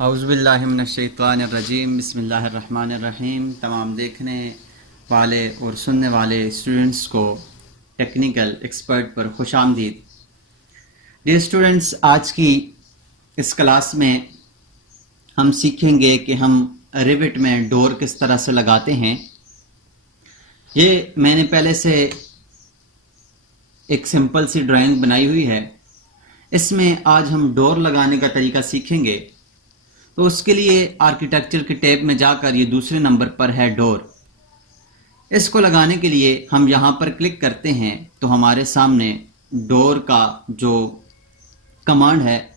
औज़ुबिल्लाहिमिनश्शैतानिर्रजीम बिस्मिल्लाहिर्रहमानिर्रहीम। तमाम देखने वाले और सुनने वाले स्टूडेंट्स को टेक्निकल एक्सपर्ट पर खुशामदीद। डियर स्टूडेंट्स, आज की इस क्लास में हम सीखेंगे कि हम रिवेट में डोर किस तरह से लगाते हैं। ये मैंने पहले से एक सिंपल सी ड्राइंग बनाई हुई है। इसमें आज हम डोर लगाने का तरीका सीखेंगे। तो उसके लिए आर्किटेक्चर के टैब में जाकर ये दूसरे नंबर पर है डोर। इसको लगाने के लिए हम यहाँ पर क्लिक करते हैं तो हमारे सामने डोर का जो कमांड है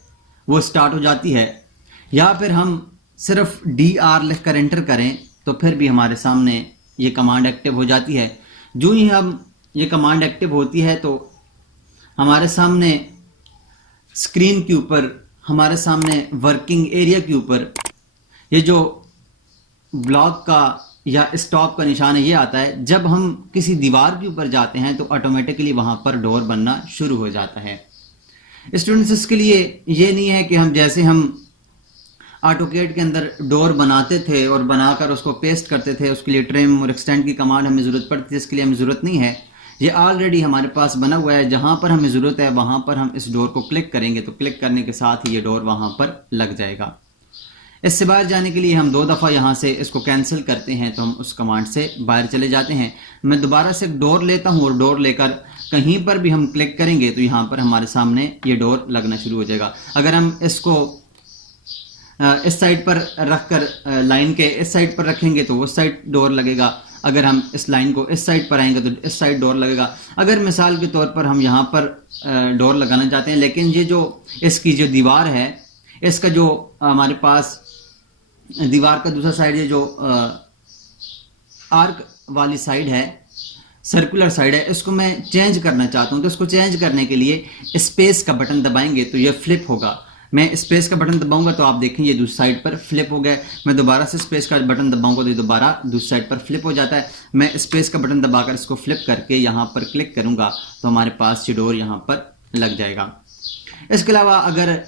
वो स्टार्ट हो जाती है। या फिर हम सिर्फ DR लिखकर एंटर करें तो फिर भी हमारे सामने ये कमांड एक्टिव हो जाती है। जो ही हम ये कमांड एक्टिव होती है तो हमारे सामने स्क्रीन के ऊपर, हमारे सामने वर्किंग एरिया के ऊपर ये जो ब्लॉक का या स्टॉप का निशान है ये आता है। जब हम किसी दीवार के ऊपर जाते हैं तो ऑटोमेटिकली वहां पर डोर बनना शुरू हो जाता है। स्टूडेंट्स, इसके लिए ये नहीं है कि हम जैसे हम ऑटोकैड के अंदर डोर बनाते थे और बनाकर उसको पेस्ट करते थे, उसके लिए ट्रिम और एक्सटेंड की कमांड हमें ज़रूरत पड़ती थी। इसके लिए हमें ज़रूरत नहीं है। ये ऑलरेडी हमारे पास बना हुआ है। जहां पर हमें ज़रूरत है वहां पर हम इस डोर को क्लिक करेंगे तो क्लिक करने के साथ ही ये डोर वहां पर लग जाएगा। इससे बाहर जाने के लिए हम 2 दफ़ा यहाँ से इसको कैंसिल करते हैं तो हम उस कमांड से बाहर चले जाते हैं। मैं दोबारा से डोर लेता हूँ और डोर लेकर कहीं पर भी हम क्लिक करेंगे तो यहाँ पर हमारे सामने ये डोर लगना शुरू हो जाएगा। अगर हम इसको इस साइड पर रखकर लाइन के इस साइड पर रखेंगे तो उस साइड डोर लगेगा। अगर हम इस लाइन को इस साइड पर आएंगे तो इस साइड डोर लगेगा। अगर मिसाल के तौर पर हम यहाँ पर डोर लगाना चाहते हैं, लेकिन ये जो इसकी जो दीवार है, इसका जो हमारे पास दीवार का दूसरा साइड, ये जो आर्क वाली साइड है, सर्कुलर साइड है, इसको मैं चेंज करना चाहता हूँ। तो इसको चेंज करने के लिए स्पेस का बटन दबाएंगे तो ये फ्लिप होगा। मैं स्पेस का बटन दबाऊंगा तो आप देखेंगे ये दूसरी साइड पर फ्लिप हो गया। मैं दोबारा से स्पेस का बटन दबाऊंगा तो ये दोबारा दूसरी साइड पर फ्लिप हो जाता है। मैं स्पेस का बटन दबाकर इसको फ्लिप करके यहाँ पर क्लिक करूंगा तो हमारे पास ये डोर यहाँ पर लग जाएगा। इसके अलावा अगर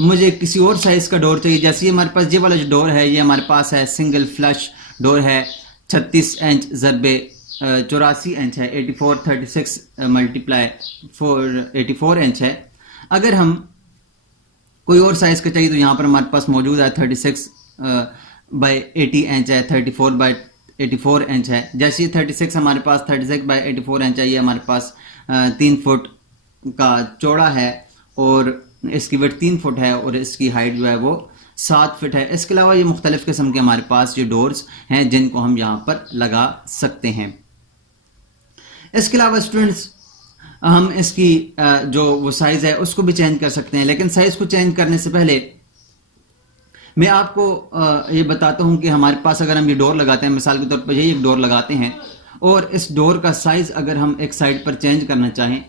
मुझे किसी और साइज का डोर चाहिए, जैसे हमारे पास ये वाला जो डोर है ये हमारे पास है सिंगल फ्लश डोर है, 36 इंच ज़रबे 84 इंच है, 84/36 मल्टीप्लाई 84 इंच है। अगर हम कोई और साइज का चाहिए तो यहाँ पर हमारे पास मौजूद है 36/80 इंच है, 34/84 इंच है। जैसे ये 36 हमारे पास 36/84 इंच है, ये हमारे पास 3 फुट का चौड़ा है और इसकी विड्थ 3 फुट है और इसकी हाइट जो है वो 7 फुट है। इसके अलावा ये मुख्तलिफ किस्म के हमारे पास ये डोर्स हैं जिनको हम यहाँ पर लगा सकते हैं। इसके अलावा स्टूडेंट्स, हम इसकी जो वो साइज़ है उसको भी चेंज कर सकते हैं। लेकिन साइज़ को चेंज करने से पहले मैं आपको ये बताता हूँ कि हमारे पास अगर हम ये डोर लगाते हैं, मिसाल के तौर पर यही एक डोर लगाते हैं और इस डोर का साइज़ अगर हम एक साइड पर चेंज करना चाहें,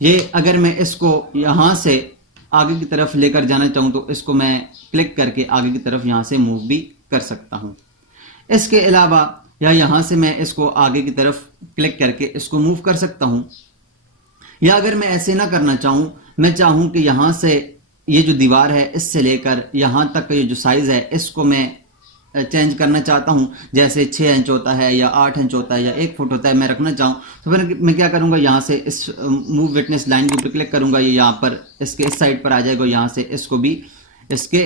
ये अगर मैं इसको यहाँ से आगे की तरफ लेकर जाना चाहूँ तो इसको मैं क्लिक करके आगे की तरफ यहाँ से मूव भी कर सकता हूँ। इसके अलावा या यहाँ से मैं इसको आगे की तरफ क्लिक करके इसको मूव कर सकता हूँ। या अगर मैं ऐसे ना करना चाहूँ, मैं चाहूँ कि यहाँ से ये जो दीवार है इससे लेकर यहाँ तक का ये जो साइज़ है इसको मैं चेंज करना चाहता हूँ, जैसे 6 इंच होता है या 8 इंच होता है या 1 फुट होता है, मैं रखना चाहूँ तो फिर मैं क्या करूँगा, यहाँ से इस मूव विटनेस लाइन के ऊपर क्लिक करूँगा, ये यहाँ पर इसके इस साइड पर आ जाएगा। यहाँ से इसको भी इसके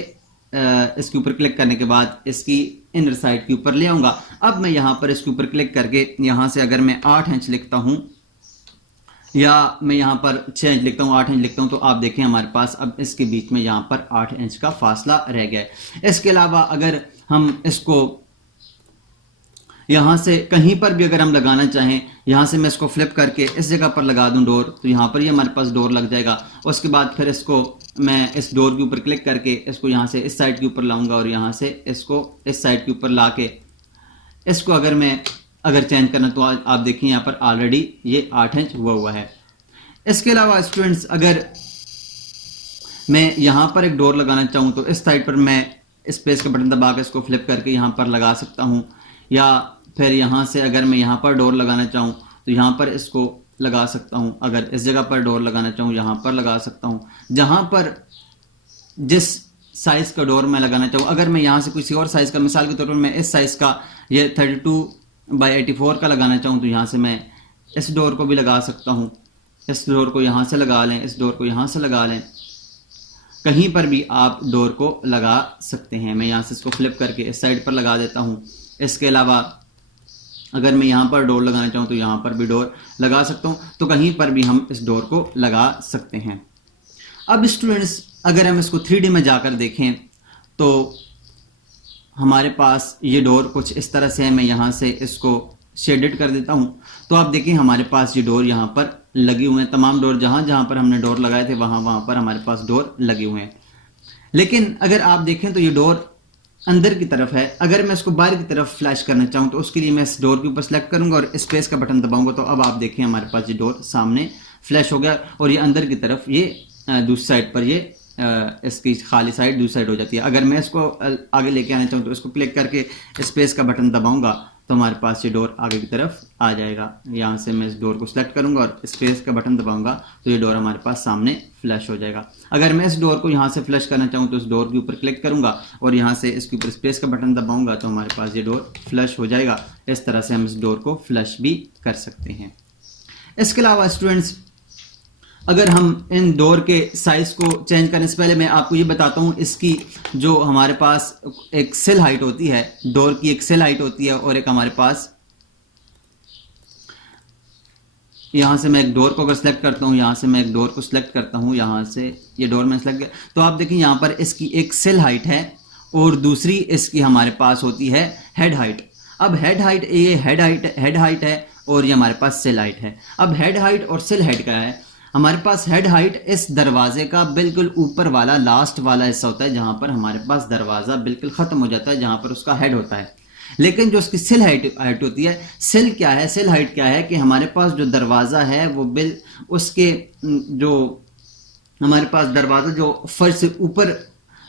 ऊपर क्लिक करने के बाद इसकी इनर साइड के ऊपर ले आऊँगा। अब मैं यहाँ पर इसके ऊपर क्लिक करके यहाँ से अगर मैं 8 इंच लिखता हूँ या मैं यहाँ पर 6 इंच लिखता हूँ, 8 इंच लिखता हूँ, तो आप देखें हमारे पास अब इसके बीच में यहाँ पर 8 इंच का फासला रह गया है। इसके अलावा अगर हम इसको यहाँ से कहीं पर भी अगर हम लगाना चाहें, यहाँ से मैं इसको फ्लिप करके इस जगह पर लगा दूँ डोर, तो यहाँ पर ये हमारे पास डोर लग जाएगा। उसके बाद फिर इसको मैं इस डोर के ऊपर क्लिक करके इसको यहाँ से इस साइड के ऊपर लाऊंगा और यहाँ से इसको इस साइड के ऊपर ला के इसको अगर चेंज करना तो आप देखिए यहाँ पर ऑलरेडी ये 8 इंच हुआ है। इसके अलावा स्टूडेंट्स, अगर मैं यहाँ पर एक डोर लगाना चाहूँ तो इस साइड पर मैं स्पेस का बटन दबा के इसको फ्लिप करके यहाँ पर लगा सकता हूँ। या फिर यहाँ से अगर मैं यहाँ पर डोर लगाना चाहूँ तो यहाँ पर इसको लगा सकता हूँ। अगर इस जगह पर डोर लगाना चाहूँ यहाँ पर लगा सकता हूँ। जहाँ पर जिस साइज का डोर मैं लगाना चाहूँ, अगर मैं यहाँ से किसी और साइज का, मिसाल के तौर पर मैं इस साइज का ये 32x84 का लगाना चाहूँ, तो यहाँ से मैं इस डोर को भी लगा सकता हूँ। इस डोर को यहाँ से लगा लें, इस डोर को यहाँ से लगा लें, कहीं पर भी आप डोर को लगा सकते हैं। मैं यहाँ से इसको फ्लिप करके इस साइड पर लगा देता हूँ। इसके अलावा अगर मैं यहाँ पर डोर लगाना चाहूँ तो यहाँ पर भी डोर लगा सकता हूँ, तो कहीं पर भी हम इस डोर को लगा सकते हैं। अब स्टूडेंट्स, अगर हम इसको 3D में जाकर देखें तो हमारे पास ये डोर कुछ इस तरह से है। मैं यहाँ से इसको शेडेड कर देता हूँ, तो आप देखें हमारे पास ये डोर यहाँ पर लगे हुए हैं। तमाम डोर जहाँ जहाँ पर हमने डोर लगाए थे वहाँ पर हमारे पास डोर लगे हुए हैं। लेकिन अगर आप देखें तो ये डोर अंदर की तरफ है। अगर मैं इसको बाहर की तरफ फ्लैश करना चाहूँ तो उसके लिए मैं इस डोर के ऊपर सेलेक्ट करूंगा और स्पेस का बटन दबाऊंगा, तो अब आप देखें हमारे पास ये डोर सामने फ्लैश हो गया और ये अंदर की तरफ, ये दूसरी साइड पर, ये इसकी खाली साइड दूसरी साइड हो जाती है। अगर मैं इसको आगे लेके आना चाहूँ तो इसको क्लिक करके स्पेस का बटन दबाऊंगा तो हमारे पास ये डोर आगे की तरफ आ जाएगा। यहाँ से मैं इस डोर को सिलेक्ट करूंगा और स्पेस का बटन दबाऊंगा तो ये डोर हमारे पास सामने फ्लैश हो जाएगा। अगर मैं इस डोर को यहाँ से फ्लैश करना चाहूँ तो इस डोर के ऊपर क्लिक करूंगा और यहाँ से इसके ऊपर स्पेस का बटन दबाऊंगा तो हमारे पास ये डोर फ्लैश हो जाएगा। इस तरह से हम इस डोर को फ्लैश भी कर सकते हैं। इसके अलावा स्टूडेंट्स, अगर हम इन डोर के साइज को चेंज करने से पहले मैं आपको ये बताता हूँ, इसकी जो हमारे पास एक सेल हाइट होती है, डोर की एक सेल हाइट होती है और एक हमारे पास, यहाँ से मैं एक डोर को अगर सेलेक्ट करता हूँ, यहाँ से मैं एक डोर को सिलेक्ट करता हूँ, यहाँ से ये डोर में सेलेक्ट, तो आप देखें यहाँ पर इसकी एक सेल हाइट है और दूसरी इसकी हमारे पास होती है हेड हाइट। अब हेड हाइट, ये हेड हाइट है और ये हमारे पास सेल हाइट है। अब हेड हाइट और सेल हाइट क्या है? हमारे पास हेड हाइट इस दरवाजे का बिल्कुल ऊपर वाला लास्ट वाला हिस्सा होता है, जहां पर हमारे पास दरवाजा बिल्कुल खत्म हो जाता है, जहां पर उसका हेड होता है। लेकिन जो उसकी सेल हाइट होती है, सेल क्या है, सेल हाइट क्या है कि हमारे पास जो दरवाजा है वो उसके जो हमारे पास दरवाजा जो फर्श से ऊपर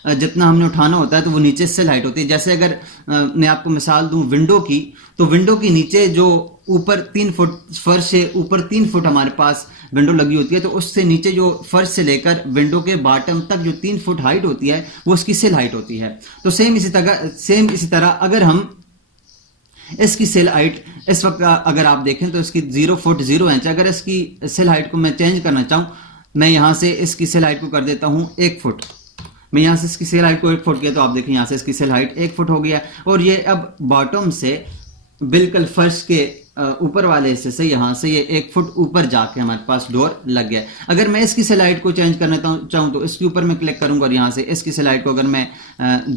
जितना हमने उठाना होता है तो वो नीचे सेल हाइट होती है। जैसे अगर मैं आपको मिसाल दूं विंडो की, तो विंडो की नीचे जो ऊपर 3 फुट फर्श से ऊपर 3 फुट हमारे पास विंडो लगी होती है, तो उससे नीचे जो फर्श से लेकर विंडो के बॉटम तक जो 3 फुट हाइट होती है वो उसकी सेल हाइट होती है। तो सेम इसी तरह अगर हम इसकी सेल हाइट इस वक्त अगर आप देखें तो इसकी 0 फुट 0 इंच, अगर इसकी सेल हाइट को मैं चेंज करना चाहूँ, मैं यहाँ से इसकी सेल हाइट को कर देता हूँ 1 फुट। मैं यहाँ से इसकी सेल हाइट को 1 फुट किया तो आप देखें यहाँ से इसकी सेल हाइट 1 फुट हो गया और ये अब बॉटम से बिल्कुल फर्श के ऊपर वाले हिस्से से यहाँ से ये 1 फुट ऊपर जाके हमारे पास डोर लग गया। अगर मैं इसकी सेल हाइट को चेंज करना चाहूँ तो इसके ऊपर मैं क्लिक करूंगा और यहाँ से इसकी सेल हाइट को अगर मैं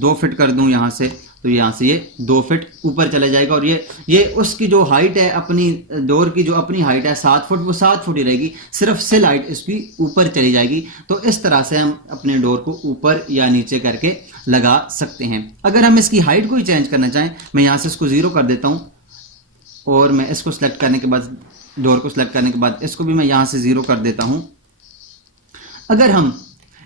2 फीट कर दूं यहाँ से, तो यहाँ से ये 2 फीट ऊपर चला जाएगा और ये उसकी जो हाइट है, अपनी डोर की जो अपनी हाइट है 7 फुट, वो 7 फुट ही रहेगी, सिर्फ सेल हाइट इसकी ऊपर चली जाएगी। तो इस तरह से हम अपने डोर को ऊपर या नीचे करके लगा सकते हैं। अगर हम इसकी हाइट को ही चेंज करना चाहें, मैं यहाँ से इसको 0 कर देता हूँ और मैं इसको सिलेक्ट करने के बाद, डोर को सिलेक्ट करने के बाद इसको भी मैं यहाँ से 0 कर देता हूँ। अगर हम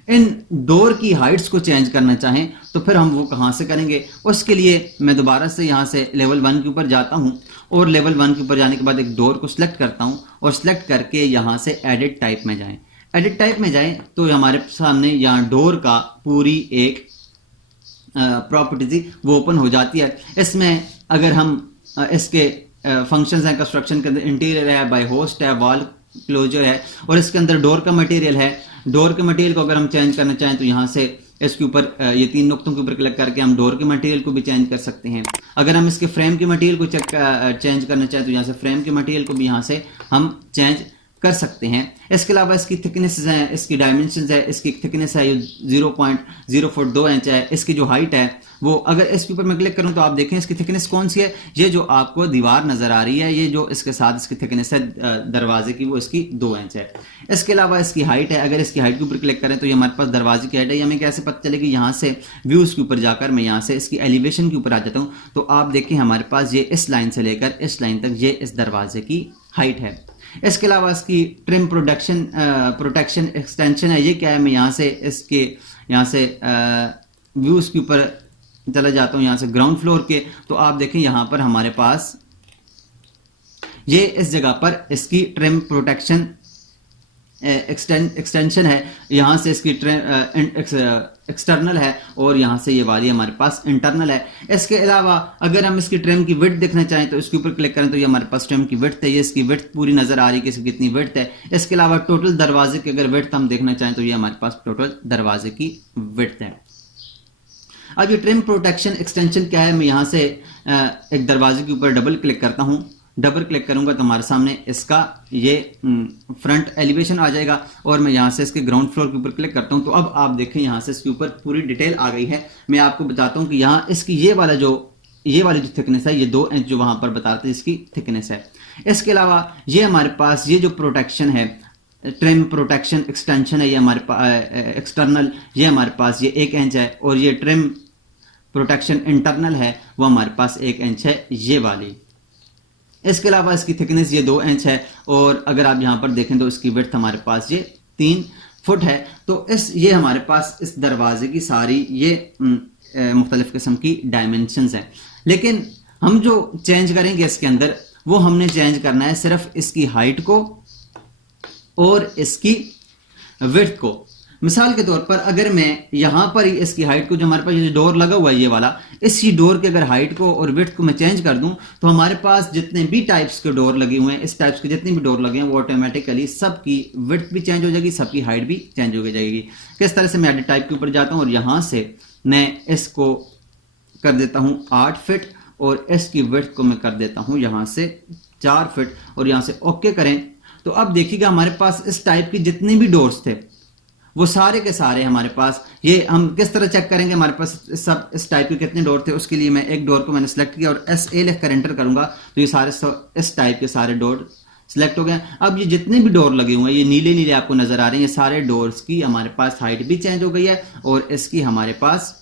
इन डोर की हाइट्स को चेंज करना चाहें तो फिर हम वो कहाँ से करेंगे? उसके लिए मैं दोबारा से यहाँ से लेवल 1 के ऊपर जाता हूँ और लेवल 1 के ऊपर जाने के बाद एक डोर को सिलेक्ट करता हूँ और सिलेक्ट करके यहाँ से एडिट टाइप में जाएं। एडिट टाइप में जाएं तो हमारे सामने यहाँ डोर का पूरी एक प्रॉपर्टी वो ओपन हो जाती है। इसमें अगर हम इसके फंक्शंस हैं, कंस्ट्रक्शन के अंदर इंटीरियर है, बाय होस्ट है, वॉल क्लोजर है और इसके अंदर डोर का मटेरियल है। डोर के मटेरियल को अगर हम चेंज करना चाहें तो यहाँ से इसके ऊपर ये 3 नुक्तों के ऊपर क्लिक करके हम डोर के मटेरियल को भी चेंज कर सकते हैं। अगर हम इसके फ्रेम के मटेरियल को चेंज करना चाहें तो यहाँ से फ्रेम के मटेरियल को भी यहाँ से हम चेंज कर सकते हैं। इसके अलावा इसकी थिकनेस है, इसकी डायमेंशन है, इसकी थिकनेस है 0.02 इंच है। इसकी जो हाइट है वो, अगर इसके ऊपर मैं क्लिक करूं तो आप देखें इसकी थिकनेस कौन सी है, ये जो आपको दीवार नजर आ रही है, ये जो इसके साथ इसकी थिकनेस है दरवाजे की, वो इसकी 2 इंच है। इसके अलावा इसकी हाइट है, अगर इसकी हाइट के ऊपर क्लिक करें तो ये हमारे पास दरवाजे की हाइट है। हमें कैसे पता चलेगी? यहाँ से व्यूज के ऊपर जाकर मैं यहाँ से इसकी एलिवेशन के ऊपर आ जाता हूँ तो आप देखें हमारे पास ये इस लाइन से लेकर इस लाइन तक ये इस दरवाजे की हाइट है। इसके अलावा इसकी ट्रिम प्रोटेक्शन एक्सटेंशन है, ये क्या है? मैं यहाँ से व्यूज के ऊपर चला जाता हूँ, यहाँ से ग्राउंड फ्लोर के, तो आप देखें यहाँ पर हमारे पास ये इस जगह पर इसकी ट्रिम प्रोटेक्शन एक्सटेंशन है, यहाँ से इसकी एक्सटर्नल है और यहाँ से ये वाली हमारे पास इंटरनल है। इसके अलावा अगर हम इसकी ट्रिम की विड्थ देखना चाहें तो इसके ऊपर क्लिक करें तो ये हमारे पास ट्रिम की विड्थ है, ये इसकी विड्थ पूरी नजर आ रही है कि इसकी कितनी विड्थ है। इसके अलावा टोटल दरवाजे की अगर विड्थ हम देखना चाहें तो ये हमारे पास टोटल दरवाजे की विड्थ है। अब ये ट्रिम प्रोटेक्शन एक्सटेंशन क्या है, मैं यहाँ से एक दरवाजे के ऊपर डबल क्लिक करता हूँ। डबल क्लिक करूंगा तो हमारे सामने इसका ये फ्रंट एलिवेशन आ जाएगा और मैं यहाँ से इसके ग्राउंड फ्लोर के ऊपर क्लिक करता हूँ तो अब आप देखें यहाँ से इसके ऊपर पूरी डिटेल आ गई है। मैं आपको बताता हूँ कि यहाँ इसकी ये वाली जो थिकनेस है, ये 2 इंच जो वहां पर बताते हैं इसकी थिकनेस है। इसके अलावा ये हमारे पास ये जो प्रोटेक्शन है, ट्रिम प्रोटेक्शन एक्सटेंशन है, ये हमारे पास एक्सटर्नल, ये हमारे पास ये 1 इंच है और ये ट्रिम प्रोटेक्शन इंटरनल है वो हमारे पास 1 इंच है ये वाली। इसके अलावा इसकी थिकनेस ये 2 इंच है और अगर आप यहाँ पर देखें तो इसकी विड्थ हमारे पास ये 3 फुट है। तो ये हमारे पास इस दरवाजे की सारी ये मुख्तलिफ किस्म की डायमेंशंस हैं। लेकिन हम जो चेंज करेंगे इसके अंदर वो हमने चेंज करना है सिर्फ इसकी हाइट को और इसकी विड्थ को। मिसाल के तौर पर अगर मैं यहां पर ही इसकी हाइट को, जो हमारे पास ये डोर लगा हुआ है ये वाला, इसी डोर के अगर हाइट को और विड्थ को मैं चेंज कर दूं तो हमारे पास जितने भी टाइप्स के डोर लगे हुए हैं, इस टाइप्स के जितने भी डोर लगे हैं वो ऑटोमेटिकली सबकी विड्थ भी चेंज हो जाएगी, सबकी हाइट भी चेंज हो जाएगी। किस तरह से मैं एडिट टाइप के ऊपर जाता हूं और यहां से मैं इसको कर देता हूं 8 फीट और इसकी विड्थ को मैं कर देता हूं यहां से 4 फीट और यहां से ओके करें तो अब देखिएगा हमारे पास इस टाइप की जितने भी डोर्स थे वो सारे के सारे हमारे पास, ये हम किस तरह चेक करेंगे हमारे पास सब इस टाइप के कितने डोर थे। उसके लिए मैं एक डोर को मैंने सेलेक्ट किया और SA लिखकर एंटर करूंगा तो ये सारे इस टाइप के सारे डोर सिलेक्ट हो गए। अब ये जितने भी डोर लगे हुए हैं, ये नीले नीले आपको नजर आ रहे हैं, ये सारे डोर्स की हमारे पास हाइट भी चेंज हो गई है और इसकी हमारे पास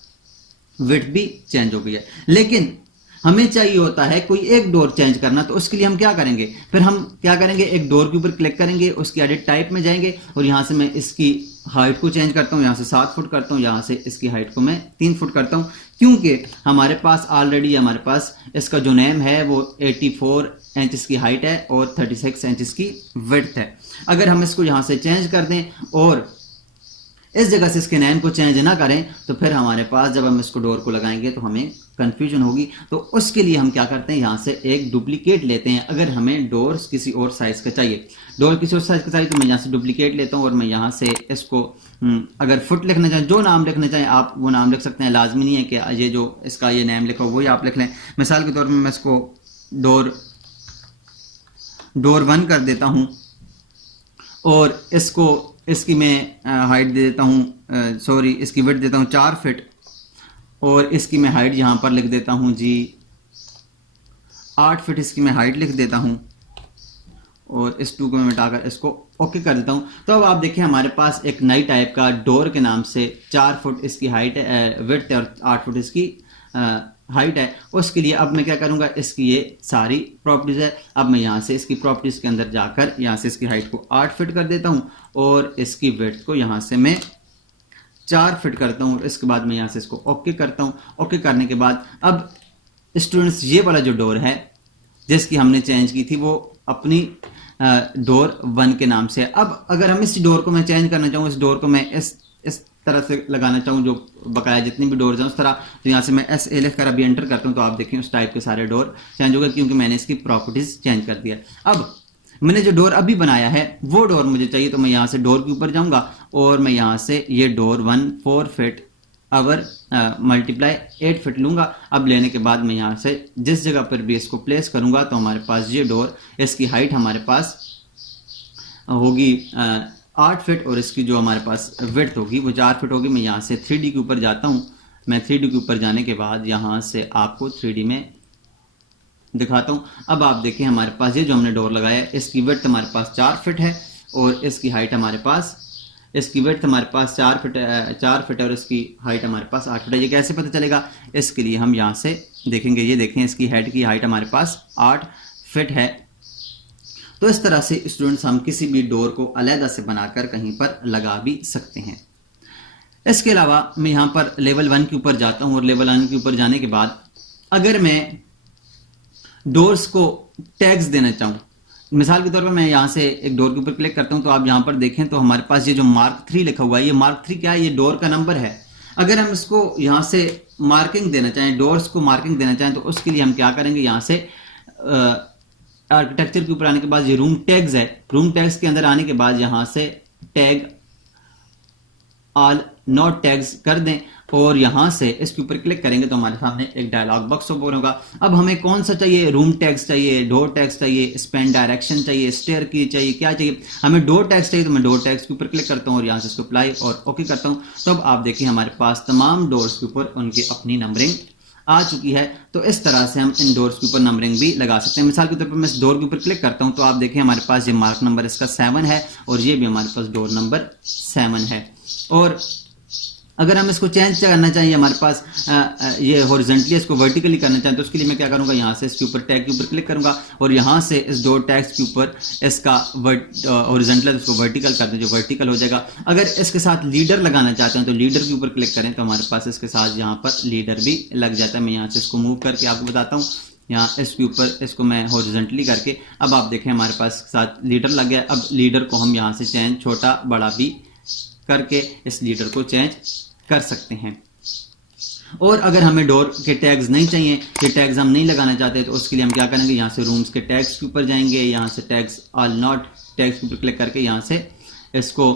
विड्थ भी चेंज हो गई है। लेकिन हमें चाहिए होता है कोई एक डोर चेंज करना, तो उसके लिए हम क्या करेंगे, फिर हम क्या करेंगे, एक डोर के ऊपर क्लिक करेंगे, उसकी एडिट टाइप में जाएंगे और यहां से मैं इसकी हाइट को चेंज करता हूं, यहां से 7 फुट करता हूं, यहां से इसकी हाइट को मैं 3 फुट करता हूं, क्योंकि हमारे पास ऑलरेडी हमारे पास इसका जो नेम है वो 84 इंच की हाइट है और 36 इंच की विड्थ है। अगर हम इसको यहां से चेंज कर दें और इस जगह से इसके नेम को चेंज ना करें तो फिर हमारे पास जब हम इसको डोर को लगाएंगे तो हमें कंफ्यूजन होगी। तो उसके लिए हम क्या करते हैं, यहां से एक डुप्लीकेट लेते हैं। अगर हमें डोर्स किसी और साइज का चाहिए, डोर किसी और साइज का चाहिए, तो मैं यहां से डुप्लीकेट लेता हूं और मैं यहां से इसको अगर फुट लिखना चाहें, जो नाम लिखना चाहें आप वो नाम लिख सकते हैं। लाजमी नहीं है कि ये जो इसका ये नेम लिखा हो वही आप लिख लें। मिसाल के तौर पर मैं इसको डोर 1 कर देता हूं और इसकी मैं हाइट दे देता हूं, सॉरी इसकी विड्थ देता हूं 4 फीट और इसकी मैं हाइट यहां पर लिख देता हूं जी 8 फीट इसकी मैं हाइट लिख देता हूं और इस 2 को मैं मिटाकर इसको ओके कर देता हूं। तो अब आप देखिए हमारे पास एक नई टाइप का डोर के नाम से 4 फुट इसकी हाइट विड्थ है और 8 फुट इसकी हाइट है। उसके लिए अब मैं क्या करूंगा, इसकी ये सारी प्रॉपर्टीज है। अब मैं यहां से इसकी प्रॉपर्टीज के अंदर जाकर यहां से इसकी हाइट को 8 फीट कर देता हूं और इसकी विड्थ को यहां से मैं 4 फीट करता हूं। इसके बाद मैं यहां से इसको ओके करता हूं। ओके करने के बाद अब स्टूडेंट्स ये वाला जो डोर है जिसकी हमने चेंज की थी वो अपनी डोर 1 के नाम से है। अब अगर हम इस डोर को मैं चेंज करना चाहूँ, इस डोर को मैं इस तरह से लगाना चाहूँ जो बकाया जितनी भी डोर्स हैं उस तरह, तो यहाँ से मैं SA लिखकर अभी एंटर करता हूँ तो आप देखें उस टाइप के सारे डोर चेंज हो गए क्योंकि मैंने इसकी प्रॉपर्टीज चेंज कर दिया। अब मैंने जो डोर अभी बनाया है वो डोर मुझे चाहिए, तो मैं यहाँ से डोर के ऊपर जाऊंगा और मैं यहाँ से ये डोर 1 4 फीट अवर मल्टीप्लाई 8 फीट लूंगा। अब लेने के बाद मैं यहाँ से जिस जगह पर भी इसको प्लेस करूंगा तो हमारे पास ये डोर, इसकी हाइट हमारे पास होगी 8 फीट और इसकी जो हमारे पास विड्थ होगी वो 4 फीट होगी। मैं यहाँ से 3D के ऊपर जाता हूँ। मैं 3D के ऊपर जाने के बाद यहाँ से आपको 3D में दिखाता हूँ। अब आप देखें हमारे पास ये जो हमने डोर लगाया है इसकी विड्थ हमारे पास 4 फीट है और इसकी हाइट हमारे पास, इसकी विड्थ हमारे पास 4 फीट और इसकी हाइट हमारे पास 8 फीट है। ये कैसे पता चलेगा, इसके लिए हम यहाँ से देखेंगे, ये देखें इसकी हेड की हाइट हमारे पास 8 फीट है। तो इस तरह से स्टूडेंट्स हम किसी भी डोर को अलग से बनाकर कहीं पर लगा भी सकते हैं। इसके अलावा मैं यहाँ पर लेवल 1 के ऊपर जाता हूँ और लेवल 1 के ऊपर जाने के बाद अगर मैं डोर्स को टैग्स देना चाहूँ, मिसाल के तौर पर मैं यहाँ से एक डोर के ऊपर क्लिक करता हूँ, तो आप यहाँ पर देखें तो हमारे पास ये जो मार्क 3 लिखा हुआ है, ये मार्क 3 क्या है? ये डोर का नंबर है। अगर हम इसको यहाँ से मार्किंग देना चाहें, डोर्स को मार्किंग देना चाहें, तो उसके लिए हम क्या करेंगे, यहाँ से आर्किटेक्चर के ऊपर आने के बाद ये रूम टैग्स है, रूम टैग्स के अंदर आने के बाद यहाँ से टैग ऑल नॉट टैग्स कर दें और यहाँ से इसके ऊपर क्लिक करेंगे तो हमारे सामने एक डायलॉग बॉक्स ओपन होगा। अब हमें कौन सा चाहिए? रूम टैग्स चाहिए, डोर टैग्स चाहिए, स्पेन डायरेक्शन चाहिए, स्टेयर की चाहिए, क्या चाहिए? हमें डोर टैग्स चाहिए, तो मैं डोर टैग्स के ऊपर क्लिक करता हूँ और यहाँ से इसको अप्लाई और ओके करता हूँ। तो अब आप देखिए हमारे पास तमाम डोर्स के ऊपर उनकी अपनी नंबरिंग आ चुकी है। तो इस तरह से हम इन डोर्स के ऊपर नंबरिंग भी लगा सकते हैं। मिसाल के तौर पर मैं इस डोर के ऊपर क्लिक करता हूं तो आप देखें हमारे पास ये मार्क नंबर इसका 7 है और ये भी हमारे पास डोर नंबर 7 है। और अगर हम इसको चेंज करना चाहिए, हमारे पास ये हॉरिजॉन्टली इसको वर्टिकली करना चाहें, तो उसके लिए मैं क्या करूंगा, यहाँ से इसके ऊपर टैग के ऊपर क्लिक करूंगा और यहाँ से इस डोर टैग्स के ऊपर इसका हॉरिजॉन्टल इसको वर्टिकल कर दें, जो वर्टिकल हो जाएगा। अगर इसके साथ लीडर लगाना चाहते हैं तो लीडर के ऊपर क्लिक करें तो हमारे पास इसके साथ यहाँ पर लीडर भी लग जाता है। मैं यहाँ से इसको मूव करके आपको बताता हूँ, यहाँ इसके ऊपर इसको मैं हॉरिजॉन्टली करके, अब आप देखें हमारे पास साथ लीडर लग गया। अब लीडर को हम यहाँ से चेंज छोटा बड़ा भी करके इस लीडर को चेंज कर सकते हैं। और अगर हमें डोर के टैग्स नहीं चाहिए, ये टैग्स हम नहीं लगाना चाहते, तो उसके लिए हम क्या करेंगे, यहाँ से रूम्स के टैग्स के ऊपर जाएंगे, यहाँ से टैग्स ऑल नॉट टैग्स के ऊपर क्लिक करके यहाँ से इसको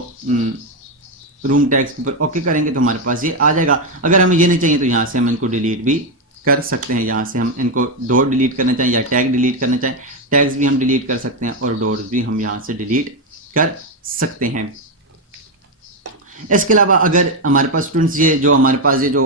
रूम टैग्स के ऊपर ओके करेंगे तो हमारे पास ये आ जाएगा। अगर हमें ये नहीं चाहिए तो यहाँ से हम इनको डिलीट भी कर सकते हैं। यहाँ से हम इनको डोर डिलीट करना चाहें या टैग डिलीट करना चाहें, टैग्स भी हम डिलीट कर सकते हैं और डोर्स भी हम यहाँ से डिलीट कर सकते हैं। इसके अलावा अगर हमारे पास स्टूडेंट्स ये जो हमारे पास ये जो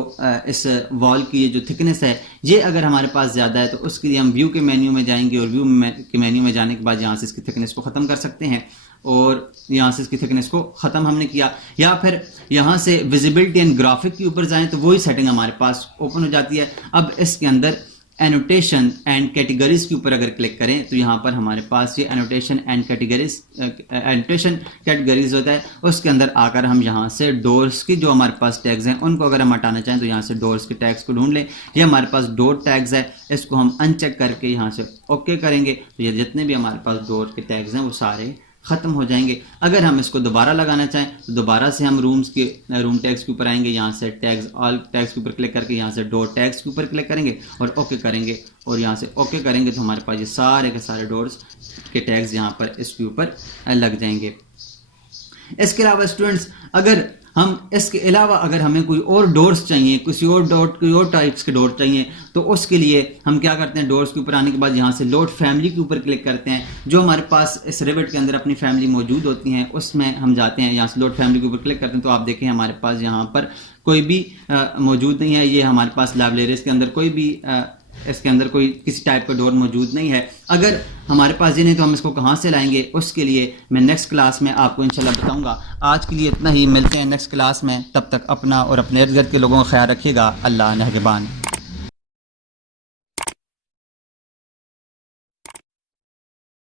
इस वॉल की ये जो थिकनेस है, ये अगर हमारे पास ज़्यादा है तो उसके लिए हम व्यू के मेन्यू में जाएंगे और व्यू के मेन्यू में जाने के बाद यहाँ से इसकी थिकनेस को ख़त्म कर सकते हैं और यहाँ से इसकी थिकनेस को ख़त्म हमने किया। या फिर यहाँ से विजिबिलिटी एंड ग्राफिक के ऊपर जाएं तो वही सेटिंग हमारे पास ओपन हो जाती है। अब इसके अंदर एनोटेशन एंड कैटेगरीज के ऊपर अगर क्लिक करें तो यहाँ पर हमारे पास ये एनोटेशन एंड कैटेगरीज होता है। उसके अंदर आकर हम यहाँ से डोर्स की जो हमारे पास टैग्स हैं उनको अगर हम हटाना चाहें तो यहाँ से डोर्स के टैग्स को ढूंढ लें। ये हमारे पास डोर टैग्स है, इसको हम अनचेक करके यहाँ से ओके करेंगे तो ये जितने भी हमारे पास डोर के टैग्स हैं वो सारे ख़त्म हो जाएंगे। अगर हम इसको दोबारा लगाना चाहें तो दोबारा से हम रूम टैग्स के ऊपर आएंगे, यहाँ से टैग्स ऑल टैग्स के ऊपर क्लिक करके यहाँ से डोर टैग्स के ऊपर क्लिक करेंगे और ओके करेंगे और यहाँ से ओके करेंगे तो हमारे पास ये सारे के सारे डोर्स के टैग्स यहाँ पर इसके ऊपर लग जाएंगे। इसके अलावा स्टूडेंट्स इसके अलावा अगर हमें कोई और डोर्स चाहिए, कोई और टाइप्स के डोर चाहिए तो उसके लिए हम क्या करते हैं, डोर्स के ऊपर आने के बाद यहाँ से लोड फैमिली के ऊपर क्लिक करते हैं। जो हमारे पास इस रिवेट के अंदर अपनी फैमिली मौजूद होती हैं उसमें हम जाते हैं, यहाँ से लोड फैमिली के ऊपर क्लिक करते हैं तो आप देखें हमारे पास यहाँ पर कोई भी मौजूद नहीं है। ये हमारे पास लाइब्रेरीज के अंदर कोई भी इसके अंदर कोई किसी टाइप का डोर मौजूद नहीं है। अगर हमारे पास ये नहीं तो हम इसको कहाँ से लाएंगे, उसके लिए मैं नेक्स्ट क्लास में आपको इंशाल्लाह बताऊंगा। आज के लिए इतना ही, मिलते हैं नेक्स्ट क्लास में। तब तक अपना और अपने इर्द गिर्द के लोगों का ख्याल रखिएगा। अल्लाह निगहबान।